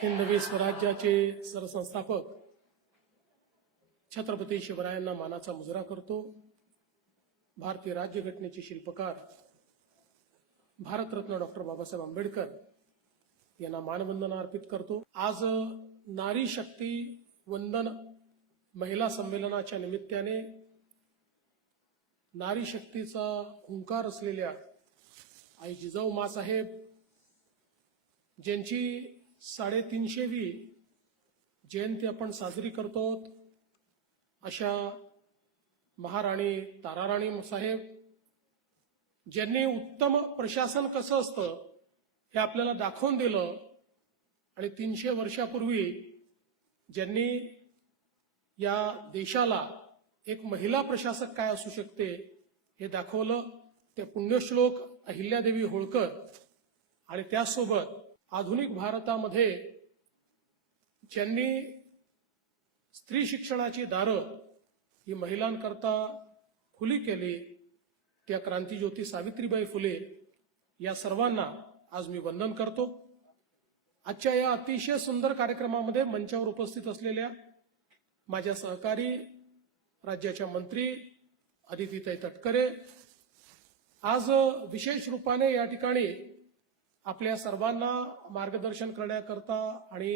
हिंदवी स्वराज्याचे सरसंस्थापक छत्रपती शिवरायांना मानाचा मुजरा करतो। भारतीय राज्यघटनेचे शिल्पकार भारतरत्न डॉक्टर बाबासाहेब आंबेडकर यांना मानवंदना अर्पित करतो। आज नारी शक्ती वंदन महिला संमेलनाच्या निमित्ताने नारी शक्तीचा हुंकार असलेल्या आई जिजाऊ माँसाहेब ज्यांची 350वी जयंती आपण साजरी करतो, अशा महाराणी ताराराणी साहेब ज्यांनी उत्तम प्रशासन कसं असतं हे आपल्याला दाखवून दिलं आणि 300 वर्षापूर्वी ज्यांनी या देशाला एक महिला प्रशासक काय असू शकते हे दाखवलं, ते पुण्यश्लोक अहिल्यादेवी होळकर आणि त्यासोबत आधुनिक भारतामध्ये ज्यांनी स्त्री शिक्षणाची दारं ही महिलांकरता खुली केली त्या क्रांतिज्योती सावित्रीबाई फुले या सर्वांना आज मी वंदन करतो। आजच्या या अतिशय सुंदर कार्यक्रमामध्ये मंचावर उपस्थित असलेल्या माझ्या सहकारी राज्याच्या मंत्री अदितीताई तटकरे आज विशेष रूपाने या ठिकाणी आपल्या सर्वांना मार्गदर्शन करण्याकरता आणि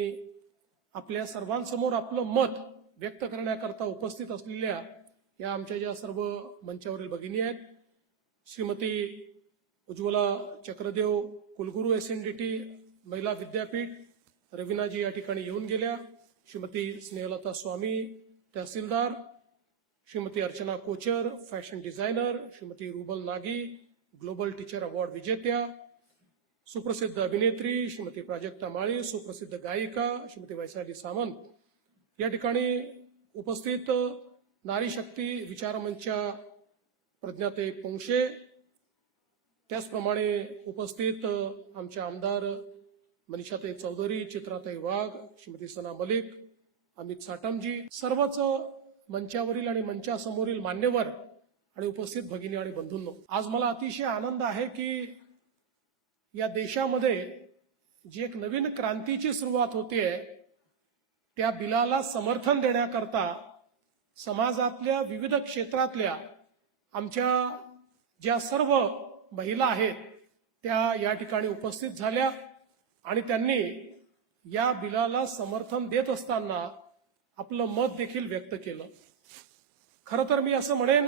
आपल्या सर्वांसमोर आपलं मत व्यक्त करण्याकरता उपस्थित असलेल्या या आमच्या ज्या सर्व मंचावरील भगिनी आहेत, श्रीमती उज्ज्वला चक्रदेव कुलगुरू SNDT महिला विद्यापीठ रवीनाजी या ठिकाणी येऊन गेल्या, Shrimati Snehlata Swami tehsildar, Shrimati Archana Kochar fashion designer, Shrimati Rubal Nagi global teacher award विजेत्या, सुप्रसिद्ध अभिनेत्री श्रीमती प्राजक्ता माळी, सुप्रसिद्ध गायिका श्रीमती वैशाली सामंत या ठिकाणी उपस्थित, नारी शक्ती विचारमंचच्या प्रज्ञाताई पोंक्षे, त्याचप्रमाणे उपस्थित आमच्या आमदार मनीषाताई चौधरी, चित्राताई वाघ, श्रीमती सना मलिक, अमित साटमजी, सर्वच मंचावरील आणि मंचासमोरील मान्यवर आणि उपस्थित भगिनी आणि बंधूंनो, आज मला अतिशय आनंद आहे की या देशामध्ये जी एक नवीन क्रांतीची सुरुवात होतीये त्या बिलाला समर्थन देण्याकरता समाजातल्या विविध क्षेत्रातल्या आमच्या ज्या सर्व महिला आहेत त्या या ठिकाणी उपस्थित झाल्या आणि त्यांनी या बिलाला समर्थन देत असताना आपलं मत देखील व्यक्त केलं। खरं तर मी असं म्हणेन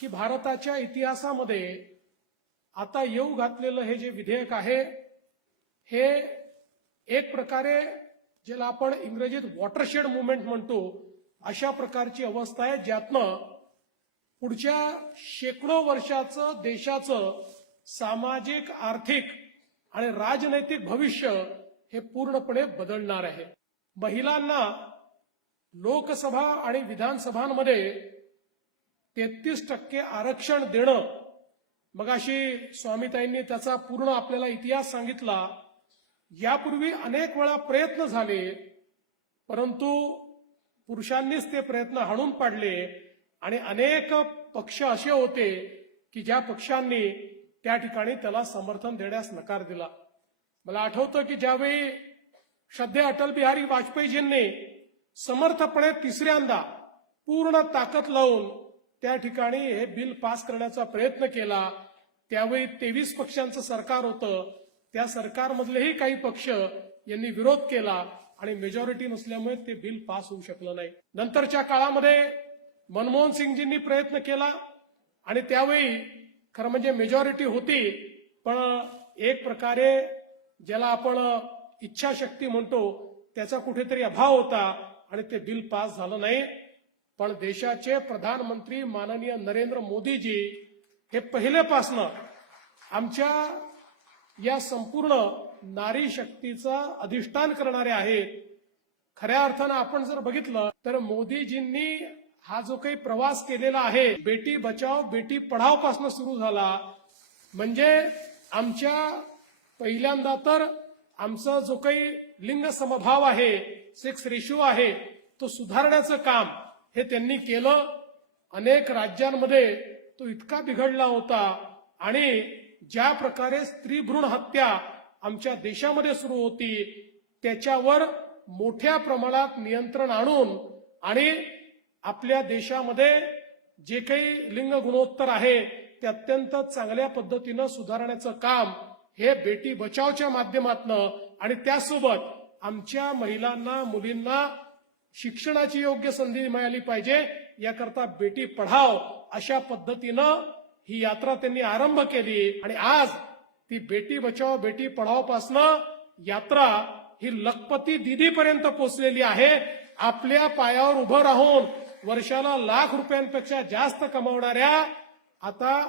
की भारताच्या इतिहासामध्ये आता येऊ घातलेलं हे जे विधेयक आहे हे एक प्रकारे ज्याला आपण इंग्रजीत वॉटरशेड मुवमेंट म्हणतो अशा प्रकारची अवस्था आहे, ज्यातनं पुढच्या शेकडो वर्षाचं देशाचं सामाजिक, आर्थिक आणि राजनैतिक भविष्य हे पूर्णपणे बदलणार आहे। महिलांना लोकसभा आणि विधानसभांमध्ये 33% आरक्षण देणं, मगाशी स्वामीताईंनी त्याचा पूर्ण आपल्याला इतिहास सांगितला। यापूर्वी अनेक वेळा प्रयत्न झाले परंतु पुरुषांनीच ते प्रयत्न हाणून पाडले आणि अनेक पक्ष असे होते की ज्या पक्षांनी त्या ठिकाणी त्याला समर्थन देण्यास नकार दिला। मला आठवतं की ज्यावेळी श्रद्धेय अटल बिहारी वाजपेयीजींनी समर्थपणे तिसऱ्यांदा पूर्ण ताकद लावून त्या ठिकाणी हे बिल पास करण्याचा प्रयत्न केला, त्यावेळी 23 पक्षांचं सरकार होतं, त्या सरकारमधलेही काही पक्ष यांनी विरोध केला आणि मेजॉरिटी नसल्यामुळे ते बिल पास होऊ शकलं नाही। नंतरच्या काळामध्ये मनमोहन सिंगजींनी प्रयत्न केला आणि त्यावेळी खरं म्हणजे मेजॉरिटी होती पण एक प्रकारे ज्याला आपण इच्छाशक्ती म्हणतो त्याचा कुठेतरी अभाव होता आणि ते बिल पास झालं नाही। पण देशाचे प्रधानमंत्री माननीय नरेंद्र मोदीजी हे पहिल्यापासून आमच्या या संपूर्ण नारी शक्तीचा अधिष्ठान करणारे आहेत। खऱ्या अर्थानं आपण जर बघितलं तर मोदीजींनी हा जो काही प्रवास केलेला आहे बेटी बचाओ बेटी पढाओ पासून सुरू झाला, म्हणजे आमच्या पहिल्यांदा तर आमचा जो काही लिंग समभाव आहे, सेक्स रेशिओ आहे, तो सुधारण्याचं काम हे त्यांनी केलं। अनेक राज्यांमध्ये तो इतका बिघडला होता आणि ज्या प्रकारे स्त्री भ्रूण हत्या आमच्या देशामध्ये सुरू होती त्याच्यावर मोठ्या प्रमाणात नियंत्रण आणून आणि आपल्या देशामध्ये जे काही लिंग गुणोत्तर आहे ते अत्यंत चांगल्या पद्धतीनं सुधारण्याचं काम हे बेटी बचावच्या माध्यमातून आणि त्यासोबत आमच्या महिलांना मुलींना शिक्षणाची योग्य संधी मिळाली पाहिजे याकरता बेटी पढाव अशा पद्धतीनं ही यात्रा त्यांनी आरंभ केली आणि आज ती बेटी बचाव बेटी पढाव पासनं यात्रा ही लखपती दीदीपर्यंत पोहोचलेली आहे. आपल्या पायावर उभं राहून वर्षाला लाख रुपयांपेक्षा जास्त कमावणाऱ्या आता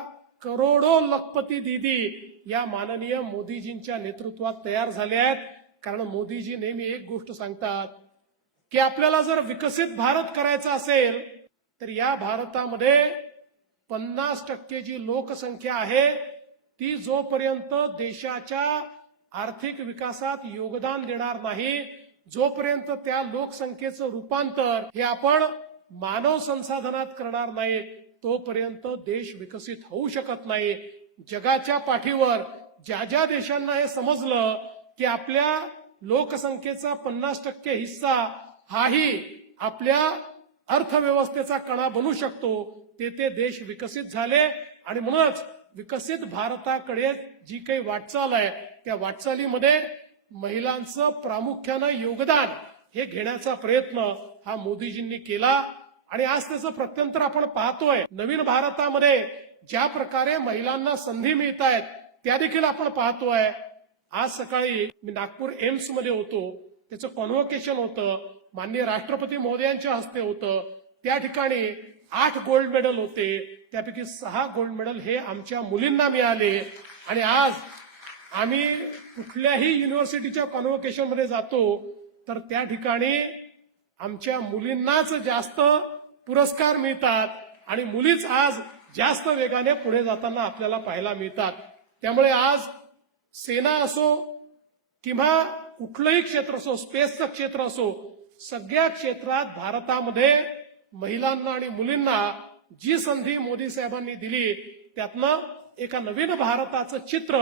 करोडो लखपती दीदी या माननीय मोदीजींच्या नेतृत्वात तयार झाल्या आहेत. कारण मोदीजी नेहमी एक गोष्ट सांगतात की आपल्याला जर विकसित भारत करायचा असेल तर या भारतामध्ये 50% जी लोकसंख्या आहे ती जोपर्यंत देशाच्या आर्थिक विकासात योगदान देणार नाही, जोपर्यंत त्या लोकसंख्येचं रूपांतर हे आपण मानव संसाधनात करणार नाही, तोपर्यंत देश विकसित होऊ शकत नाही. जगाच्या पाठीवर ज्या ज्या देशांना हे समजलं की आपल्या लोकसंख्येचा 50% हिस्सा हाही आपल्या अर्थव्यवस्थेचा कणा बनू शकतो, ते देश विकसित झाले. आणि म्हणूनच विकसित भारताकडे जी काही वाटचाल आहे त्या वाटचालीमध्ये महिलांचं प्रामुख्यानं योगदान हे घेण्याचा प्रयत्न हा मोदीजींनी केला. आणि आज त्याचं प्रत्यंतर आपण पाहतोय. नवीन भारतामध्ये ज्या प्रकारे महिलांना संधी मिळत आहेत त्या देखील आपण पाहतोय. आज सकाळी मी नागपूर एम्स मध्ये होतो, त्याचं कॉन्व्होकेशन होतं, माननीय राष्ट्रपती महोदयांच्या हस्ते होतं. त्या ठिकाणी 8 गोल्ड मेडल होते, त्यापैकी 6 गोल्ड मेडल हे आमच्या मुलींना मिळाले. आणि आज आम्ही कुठल्याही युनिव्हर्सिटीच्या कॉन्व्होकेशन मध्ये जातो तर त्या ठिकाणी आमच्या मुलींनाच जास्त पुरस्कार मिळतात आणि मुलीच आज जास्त वेगाने पुढे जाताना आपल्याला पाहायला मिळतात. त्यामुळे आज सेना असो किंवा कुठलंही क्षेत्र असो, स्पेसचं क्षेत्र असो, सगळ्या क्षेत्रात भारतामध्ये महिलांना आणि मुलींना जी संधी मोदी साहेबांनी दिली त्यातनं एका नवीन भारताचं चित्र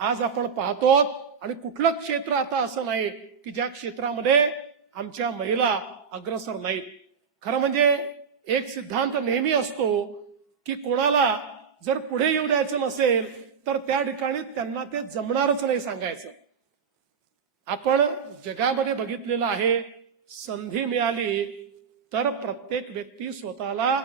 आज आपण पाहतो. आणि कुठलं क्षेत्र आता असं नाही की ज्या क्षेत्रामध्ये आमच्या महिला अग्रसर नाहीत. खरं म्हणजे एक सिद्धांत नेहमी असतो की कोणाला जर पुढे येऊ द्यायचं नसेल तर त्या ठिकाणी त्यांना ते जमणारच नाही सांगायचं. आपण जगामध्ये बघितलेलं आहे, संधी मिळाली तर प्रत्येक व्यक्ती स्वतःला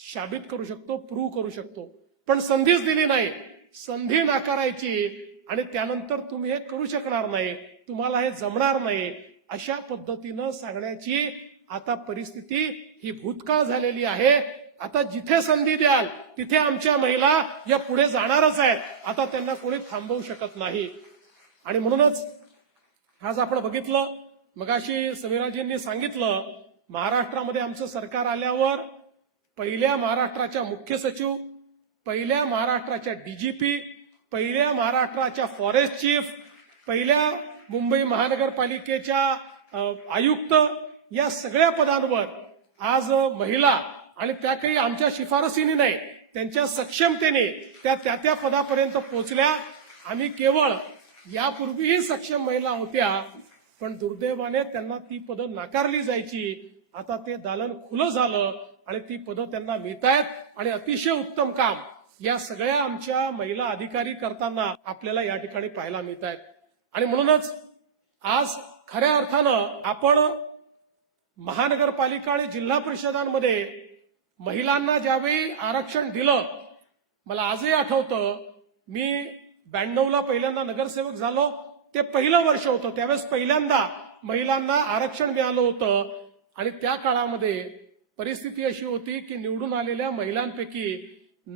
साबित करू शकतो, प्रूव्ह करू शकतो. पण संधीच दिली नाही, संधी नाकारायची आणि त्यानंतर तुम्ही हे करू शकणार नाही, तुम्हाला हे जमणार नाही, अशा पद्धतीनं सांगण्याची आता परिस्थिती ही भूतकाळ झालेली आहे. आता जिथे संधी द्याल तिथे आमच्या महिला या पुढे जाणारच आहेत. आता त्यांना कोणी थांबवू शकत नाही. आणि म्हणूनच आज आपण बघितलं, मगाशी समीराजींनी सांगितलं, महाराष्ट्रामध्ये आमचं सरकार आल्यावर पहिल्या महाराष्ट्राच्या मुख्य सचिव, पहिल्या महाराष्ट्राच्या डीजीपी, पहिल्या महाराष्ट्राच्या फॉरेस्ट चीफ, पहिल्या मुंबई महानगरपालिकेच्या आयुक्त, या सगळ्या पदांवर आज महिला, आणि त्या काही आमच्या शिफारसीने नाही, त्यांच्या सक्षमतेने त्या पदापर्यंत पोहोचल्या. आम्ही केवळ यापूर्वीही सक्षम महिला होत्या, पण दुर्दैवाने त्यांना ती पदं नाकारली जायची. आता ते दालन खुलं झालं आणि ती पदं त्यांना मिळतायत आणि अतिशय उत्तम काम या सगळ्या आमच्या महिला अधिकारी करताना आपल्याला या ठिकाणी पाहायला मिळत आहेत. आणि म्हणूनच आज खऱ्या अर्थानं आपण महानगरपालिका आणि जिल्हा परिषदांमध्ये महिलांना ज्यावेळी आरक्षण दिलं, मला आजही आठवतं, मी 92ला पहिल्यांदा नगरसेवक झालो, ते पहिलं वर्ष होतं, त्यावेळेस पहिल्यांदा महिलांना आरक्षण मिळालं होतं. आणि त्या काळामध्ये परिस्थिती अशी होती की निवडून आलेल्या महिलांपैकी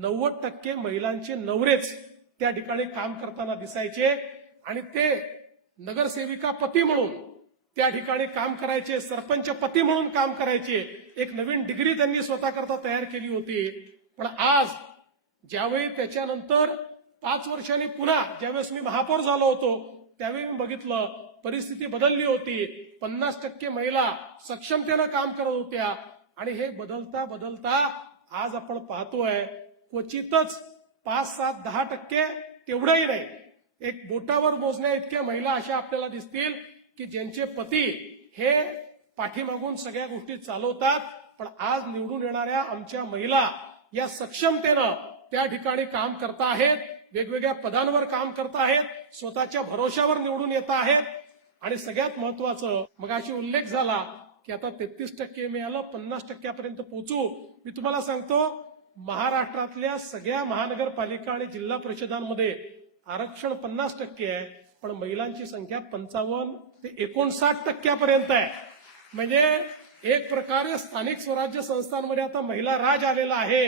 90% महिलांचे नवरेच त्या ठिकाणी काम करताना दिसायचे आणि ते नगरसेविका पती म्हणून त्या ठिकाणी काम करायचे, सरपंच पती म्हणून काम करायचे. एक नवीन डिग्री त्यांनी स्वतःकरता तयार केली होती. पण आज ज्यावेळी त्याच्यानंतर 5 वर्षांनी पुन्हा ज्यावेळेस मी महापौर झालो होतो त्यावेळी मी बघितलं परिस्थिती बदलली होती. 50% महिला सक्षमतेनं काम करत होत्या आणि हे बदलता बदलता आज आपण पाहतोय क्वचितच 5, 7, 10% तेवढंही नाही, एक बोटावर मोजण्या इतक्या महिला अशा आपल्याला दिसतील की ज्यांचे पती हे पाठीमागून सगळ्या गोष्टी चालवतात, पण आज निवडून येणाऱ्या आमच्या महिला या सक्षमतेनं त्या ठिकाणी काम करता आहेत, वेगवेगळ्या पदांवर काम करत आहेत, स्वतःच्या भरोशावर निवडून येत आहेत. आणि सगळ्यात महत्वाचं मगाशी उल्लेख झाला की आता 33% मिळालं, 50% पोहोचू. मी तुम्हाला सांगतो, महाराष्ट्रातल्या सगळ्या महानगरपालिका आणि जिल्हा परिषदांमध्ये आरक्षण 50% आहे, पण महिलांची संख्या 55 ते 59% आहे. म्हणजे एक प्रकारे स्थानिक स्वराज्य संस्थांमध्ये आता महिला राज आलेला आहे.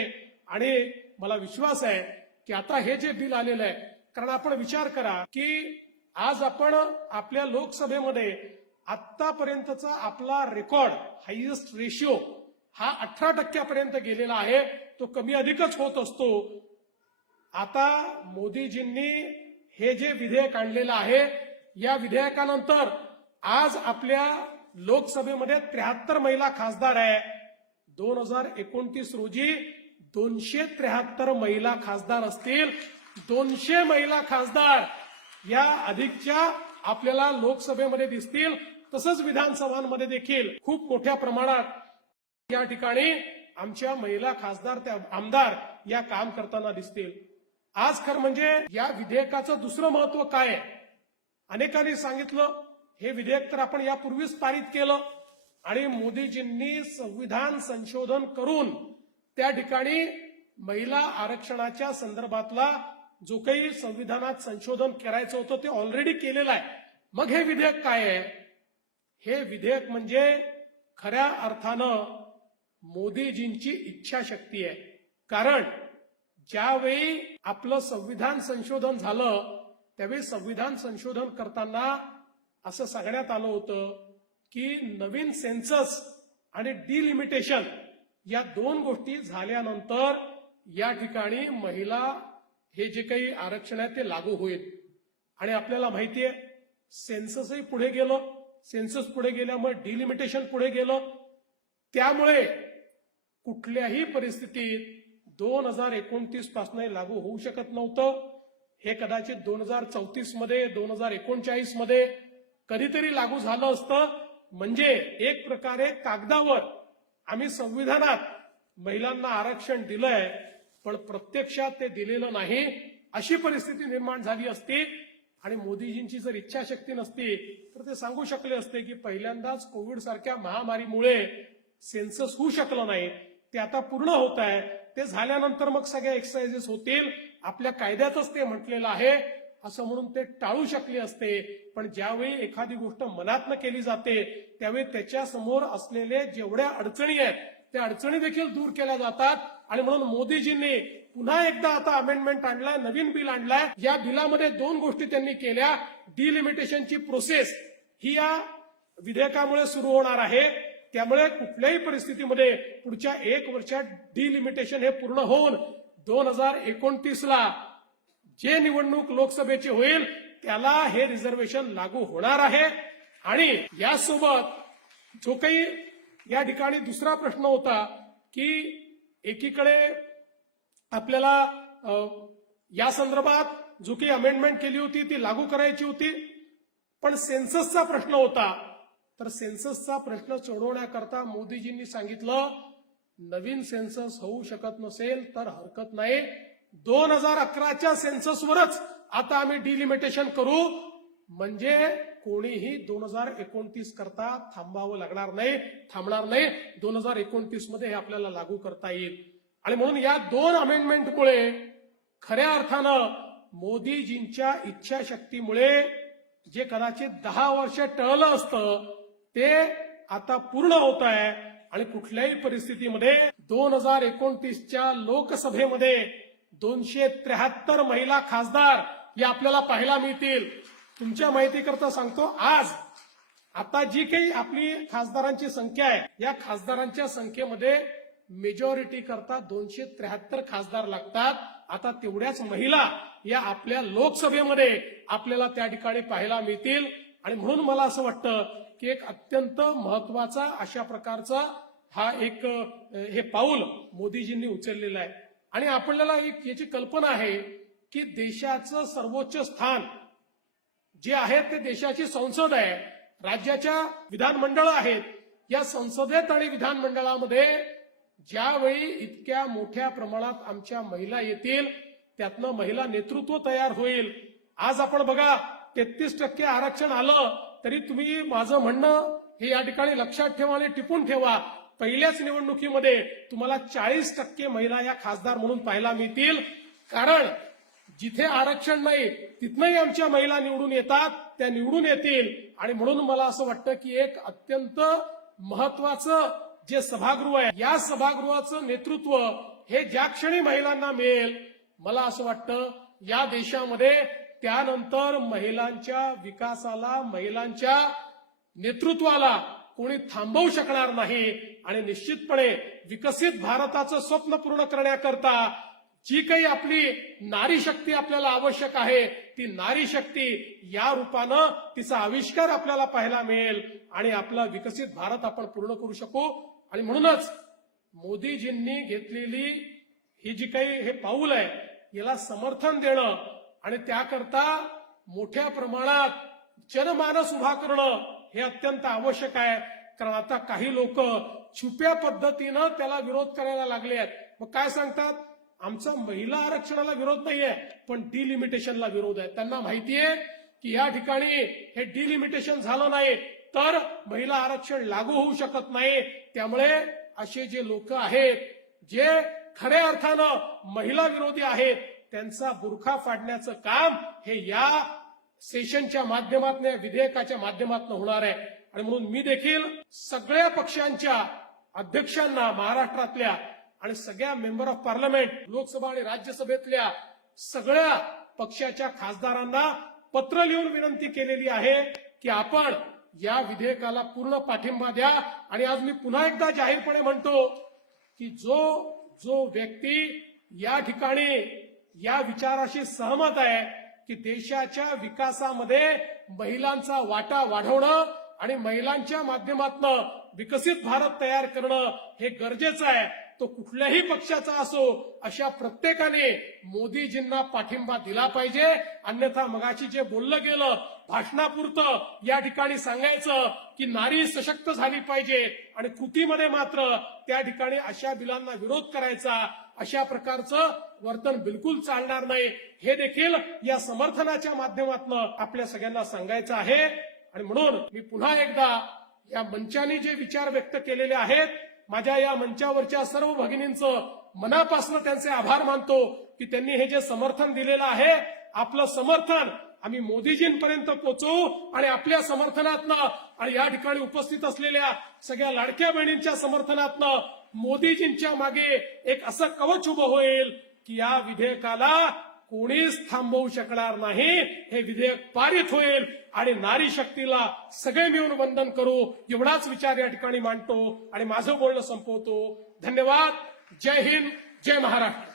आणि मला विश्वास आहे की आता हे जे बिल आलेलं आहे, कारण आपण विचार करा की आज आपण आपल्या लोकसभेमध्ये आतापर्यंतचा आपला रेकॉर्ड हायेस्ट रेशिओ हा 18% गेलेला आहे. तो कमी अधिकच होत असतो. आता मोदीजींनी हे जे विधेयक आणलेलं आहे, या विधेयकानंतर आज आपल्या लोकसभेमध्ये 73 महिला खासदार आहे. 2029 रोजी 273 महिला खासदार असतील. 200 महिला खासदार या अधिकच्या आपल्याला लोकसभेमध्ये दिसतील. तसंच विधानसभांमध्ये देखील खूप मोठ्या प्रमाणात या ठिकाणी आमच्या महिला खासदार त्या आमदार या काम करताना दिसतील. आज खरं म्हणजे या विधेयकाचं दुसरं महत्व काय आहे? अनेकांनी सांगितलं हे विधेयक तर आपण यापूर्वीच पारित केलं आणि मोदीजींनी संविधान संशोधन करून त्या ठिकाणी महिला आरक्षणाच्या संदर्भातला जो काही संविधानात संशोधन करायचं होतं ते ऑलरेडी केलेलं आहे. मग हे विधेयक काय आहे? हे विधेयक म्हणजे खऱ्या अर्थानं मोदीजींची इच्छाशक्ती आहे. कारण ज्यावेळी आपलं संविधान संशोधन झालं त्यावेळी संविधान संशोधन करताना असं सांगण्यात आलं होतं की नवीन सेन्सस आणि डिलिमिटेशन या दोन गोष्टी झाल्यानंतर या ठिकाणी महिला हे जे काही आरक्षण आहे ते लागू होईल. आणि आपल्याला माहितीये सेन्ससही पुढे गेलं, सेन्सस पुढे गेल्यामुळे डिलिमिटेशन पुढे गेलं. त्यामुळे कुठल्याही परिस्थितीत 2029 पासून लागू होऊ शकत नव्हतं. हे कदाचित 2034 मध्ये 2039 मध्ये कधीतरी लागू झालं असतं. म्हणजे एक प्रकारे कागदावर आम्ही संविधानात महिलांना आरक्षण दिलंय, पण प्रत्यक्षात ते दिलेलं नाही, अशी परिस्थिती निर्माण झाली असती. आणि मोदीजींची जर इच्छाशक्ती नसती तर ते सांगू शकले असते की पहिल्यांदाच कोविड सारख्या महामारीमुळे सेन्सस होऊ शकलं नाही, ते आता पूर्ण होत आहे, ते झाल्यानंतर मग सगळ्या एक्सरसाइजेस होतील, आपल्या कायद्यातच ते म्हटलेलं आहे असं म्हणून ते टाळू शकले असते. पण ज्यावेळी एखादी गोष्ट मनातनं केली जाते त्यावेळी त्याच्या समोर असलेले जेवढ्या अडचणी आहेत त्या अडचणी देखील दूर केल्या जातात. आणि म्हणून मोदीजींनी पुन्हा एकदा आता अमेंडमेंट आणलाय, नवीन बिल आणलाय. या बिलामध्ये दोन गोष्टी त्यांनी केल्या. डिलिमिटेशनची प्रोसेस ही या विधेयकामुळे सुरू होणार आहे. त्यामुळे कुठल्याही परिस्थितीमध्ये पुढच्या 1 वर्षात डिलिमिटेशन हे पूर्ण होऊन 2029ला जे निवडणूक लोकसभेची होईल त्याला हे रिझर्वेशन लागू होणार आहे. आणि यासोबत जो काही या ठिकाणी दुसरा प्रश्न होता की एकीकडे आपल्याला या संदर्भात जो काही अमेंडमेंट केली होती ती लागू करायची होती, पण सेन्ससचा प्रश्न होता. तर सेन्ससचा प्रश्न सोडवण्याकरता मोदीजींनी सांगितलं नवीन सेन्सस होऊ शकत नसेल तर हरकत नाही, 2011च्या सेन्ससवरच आता आम्ही डिलिमिटेशन करू. म्हणजे कोणीही 2029 करता थांबणार नाही. 2029 मध्ये हे आपल्याला लागू करता येईल. आणि म्हणून या दोन अमेंडमेंटमुळे खऱ्या अर्थानं मोदीजींच्या इच्छाशक्तीमुळे जे कदाचित 10 वर्ष टळलं असतं ते आता पूर्ण होत आहे. आणि कुठल्याही परिस्थितीमध्ये 2029च्या लोकसभेमध्ये 273 महिला खासदार या आपल्याला पाहायला मिळतील. तुमच्या माहितीकरता सांगतो, आज आता जी काही आपली खासदारांची संख्या आहे या खासदारांच्या संख्येमध्ये मेजॉरिटी करता 273 खासदार लागतात. आता तेवढ्याच महिला या आपल्या लोकसभेमध्ये आपल्याला त्या ठिकाणी पाहायला मिळतील. आणि म्हणून मला असं वाटतं की एक अत्यंत महत्वाचा अशा प्रकारचा हा एक हे पाऊल मोदीजींनी उचललेलं आहे. आणि आपल्याला एक याची कल्पना आहे की देशाचं सर्वोच्च स्थान जे आहे ते देशाची संसद आहे. राज्याच्या विधानमंडळ आहेत, या संसदेत आणि विधानमंडळामध्ये ज्यावेळी इतक्या मोठ्या प्रमाणात आमच्या महिला येतील, त्यातनं महिला नेतृत्व तयार होईल. आज आपण बघा 33% आरक्षण आलं तरी तुम्ही माझं म्हणणं हे या ठिकाणी लक्षात ठेवा आणि टिपून ठेवा. पहिल्याच निवडणुकीमध्ये तुम्हाला 40% महिला या खासदार म्हणून पाहायला मिळतील. कारण जिथे आरक्षण नाही तिथनंही आमच्या महिला निवडून येतात, त्या निवडून येतील. आणि म्हणून मला असं वाटतं की एक अत्यंत महत्वाचं जे सभागृह आहे, या सभागृहाचं नेतृत्व हे ज्या क्षणी महिलांना मिळेल, मला असं वाटतं या देशामध्ये त्यानंतर महिलांच्या विकासाला, महिलांच्या नेतृत्वाला कोणी थांबवू शकणार नाही. आणि निश्चितपणे विकसित भारताचं स्वप्न पूर्ण करण्याकरता जी काही आपली नारी शक्ती आपल्याला आवश्यक आहे, ती नारी शक्ती या रूपानं तिचा आविष्कार आपल्याला पाहायला मिळेल आणि आपला विकसित भारत आपण पूर्ण करू शकू. आणि म्हणूनच मोदीजींनी घेतलेली ही जी काही हे पाऊल आहे, याला समर्थन देणं आणि त्याकरता मोठ्या प्रमाणात जनमानस उभा करणं हे अत्यंत आवश्यक आहे. कारण आता काही लोक छुप्या पद्धतीनं त्याला विरोध करायला लागले आहेत. मग काय सांगतात, आमचा महिला आरक्षणाला विरोध नाहीये, पण डिलिमिटेशनला विरोध आहे. त्यांना माहितीये की या ठिकाणी हे डिलिमिटेशन झालं नाही तर महिला आरक्षण लागू होऊ शकत नाही. त्यामुळे असे जे लोक आहेत जे खऱ्या अर्थानं महिला विरोधी आहेत, त्यांचा बुरखा फाडण्याचं काम हे या सेशनच्या माध्यमातून, या विधेयकाच्या माध्यमातून होणार आहे. आणि म्हणून मी देखील सगळ्या पक्षांच्या अध्यक्षांना महाराष्ट्रातल्या आणि सगळ्या मेंबर ऑफ पार्लमेंट, लोकसभा आणि राज्यसभेतल्या सगळ्या पक्षाच्या खासदारांना पत्र लिहून विनंती केलेली आहे की आपण या विधेयकाला पूर्ण पाठिंबा द्या. आणि आज मी पुन्हा एकदा जाहीरपणे म्हणतो की जो व्यक्ती या ठिकाणी या विचाराशी सहमत आहे की देशाच्या विकासामध्ये महिलांचा वाटा वाढवणं आणि महिलांच्या माध्यमातून विकसित भारत तयार करणं हे गरजेचं आहे, तो कुठल्याही पक्षाचा असो, अशा प्रत्येकाने मोदीजींना पाठिंबा दिला पाहिजे. अन्यथा मगाशी जे बोललं गेलं भाषणापुरतं या ठिकाणी सांगायचं की नारी सशक्त झाली पाहिजे आणि कृतीमध्ये मात्र त्या ठिकाणी अशा बिलांना विरोध करायचा, अशा प्रकारचं वर्तन बिलकुल चालणार नाही. हे देखील या समर्थनाच्या माध्यमातून आपल्या सगळ्यांना सांगायचं आहे. आणि म्हणून मी पुन्हा एकदा या मंचाने जे विचार व्यक्त केलेले आहेत, माझ्या या मंचावरच्या सर्व भगिनींचं मनापासून त्यांचे आभार मानतो की त्यांनी हे जे समर्थन दिलेलं आहे, आपलं समर्थन आम्ही मोदीजींपर्यंत पोहोचवू. आणि आपल्या समर्थनातनं आणि या ठिकाणी उपस्थित असलेल्या सगळ्या लाडक्या बहिणींच्या समर्थनातनं मोदीजींच्या मागे एक असं कवच उभं होईल की या विधेयकाला कोणीच थांबवू शकणार नाही. हे विधेयक पारित होईल आणि नारी शक्तीला सगळे मिळून वंदन करू, एवढाच विचार या ठिकाणी मांडतो आणि माझं बोलणं संपवतो. धन्यवाद. जय हिंद, जय महाराष्ट्र.